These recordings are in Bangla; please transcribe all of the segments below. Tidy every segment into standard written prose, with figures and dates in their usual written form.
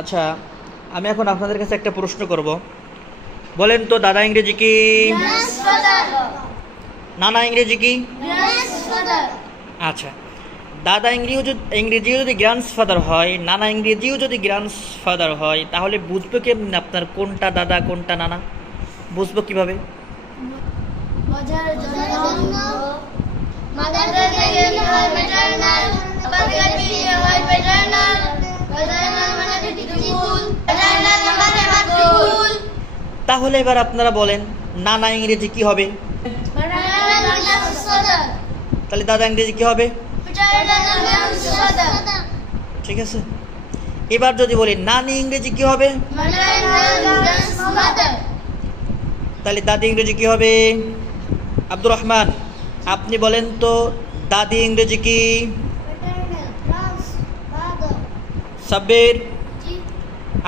আচ্ছা, আমি এখন আপনাদের কাছে একটা প্রশ্ন করব। বলেন তো দাদা ইংরেজি কি? নানা ইংরেজি কি? আচ্ছা, দাদা ইংরেজিও যদি গ্র্যান্ডফাদার হয়, নানা ইংরেজিও যদি গ্র্যান্ডফাদার হয়, তাহলে বুঝবো কেমন আপনার কোনটা দাদা কোনটা নানা? বুঝবো কিভাবে? তাহলে এবার আপনারা বলেন নানা ইংরেজি কি হবে? তাহলে দাদা ইংরেজি কি হবে? ঠিক আছে। এবার যদি বলি নানি ইংরেজি কি হবে? তাহলে দাদি ইংরেজি কি হবে? আব্দুর রহমান, আপনি বলেন তো দাদি ইংরেজি কি? সাব্বির,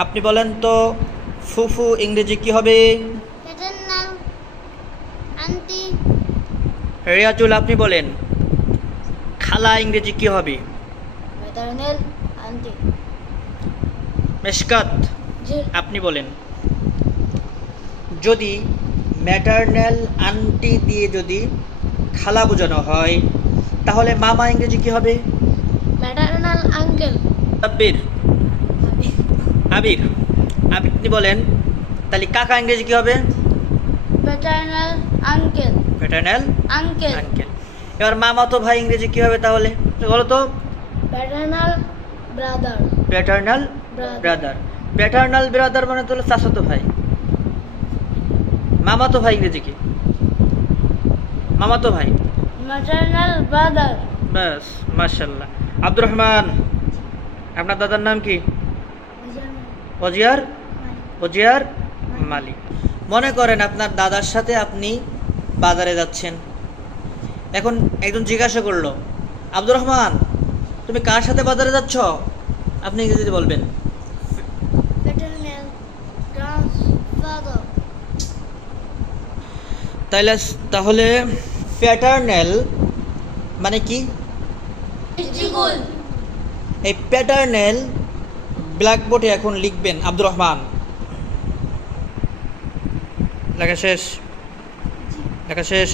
আপনি বলেন তো ফুফু ইংরেজি কি হবে? রিয়াজুল, আপনি বলেন খালা ইংরেজি কি হবে? মেশকাত, আপনি বলেন যদি ম্যাটারনাল আন্টি দিয়ে যদি খালা বোঝানো হয়, তাহলে মামা ইংরেজি কি হবে? Maternal uncle. আবির, আপনি বলেন তাহলে কাকা ইংরেজি কি হবে? Paternal uncle. Paternal uncle. এবার মামাতো ভাই ইংরেজি কি হবে তাহলে বলো তো? Paternal brother. Paternal brother. Paternal brother মানে তো চাচাতো ভাই। মামাতো ভাই ইংরেজি কি? মামাতো ভাই ম্যাটারনাল ব্রাদার। বাস, মাশাআল্লাহ। আব্দুর রহমান, আপনার দাদার নাম কি? ওজিয়ার মালিক। মনে করেন আপনার দাদার সাথে আপনি বাজারে যাচ্ছেন। এখন একজন জিজ্ঞাসা করলো, আব্দুর রহমান তুমি কার সাথে বাজারে যাচ্ছ? আপনি ইংরেজিতে বলবেন তাহলে প্যাটার্নাল মানে কি? এই প্যাটার্নাল ব্ল্যাকবোর্ডে এখন লিখবেন আব্দুর রহমান। লেখা শেষ?